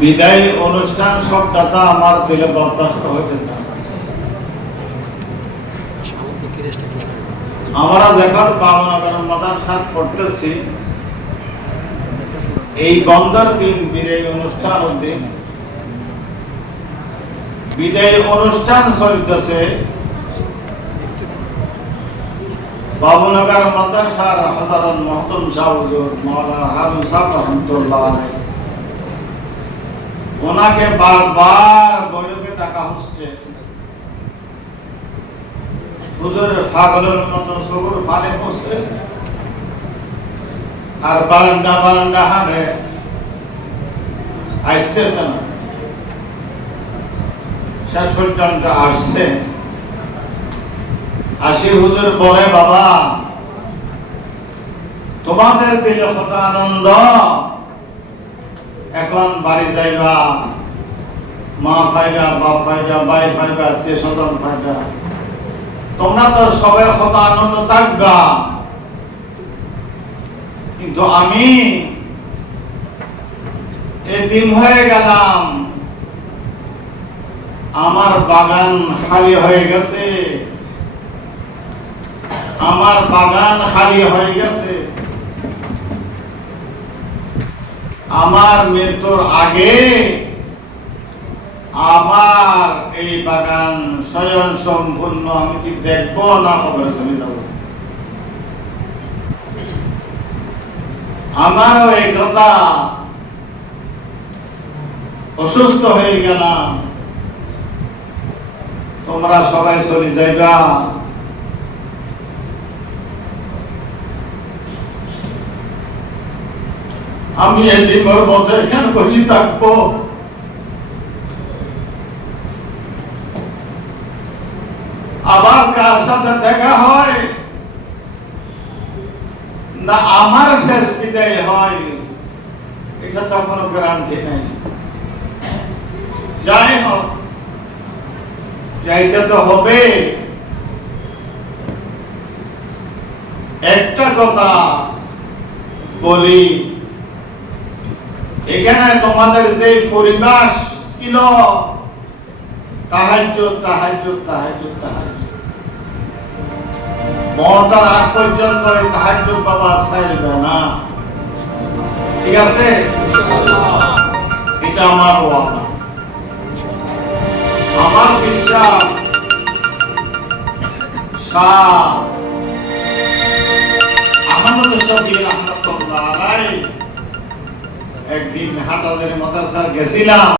বিদায় অনুষ্ঠান সবটা তো আমার দিলে বরদাস্ত আমরা পড়তেছি, এই বন্দর দিন বিদায় অনুষ্ঠান বিদায় অনুষ্ঠান চলতেছে বাবুনগর মাদ্রাসার হযরত মহতম শাহ হুজুর মাওলানা হারুন সাহেব রহমাতুল্লাহ ওনাকে বারবার বৈঠকে ডাকা হচ্ছে। হুজুরের পাগলের মতো সবুর বসে। আর বারান্দা বারান্দা হাঁটে। আসতেছে না। শেষ পর্যন্ত আসছে। আসি হুজুর বলে, বাবা, তোমাদের দিলে কত আনন্দ। এখন বাড়ি যাইবা মা ফাইবা বাপ ফাইবা ভাই ফাইবা আত্মীয় স্বজন ফাইবা তোমরা তো সবাই কত আনন্দ থাকবা। কিন্তু আমি এতিম হয়ে গেলাম। আমার বাগান খালি হয়ে গেছে। আমার বাগান খালি হয়ে গেছে। আমার মৃত্যুর আগে আমার এই বাগান স্বয়ং সম্পূর্ণ, আমি কি দেখব না খবরে চলে যাব? আমারও এই কথা। অসুস্থ হয়ে গেলাম। তোমরা সবাই চলে যাইবা। আমি এটিমের মধ্যে এখানে বসে থাকব। আবার কার সাথে দেখা হয়? না আমার শেষ বিদায় হয়। এটা তো কোনো গ্যারান্টি নেই। যাই হোক যাইতে তো হবে। একটা কথা বলি। এখানে তোমাদের যে পরিবেশ, ছিল তাহাজ্য তাহাজ্য তাহাজ্য তাহাজ্য মহতার আগ পর্যন্ত বাবা না। ঠিক আছে? এটা আমার ওয়াদা। আমার বিশ্বাস একদিন হাটাদের মাদ্রাসার গেছিলাম।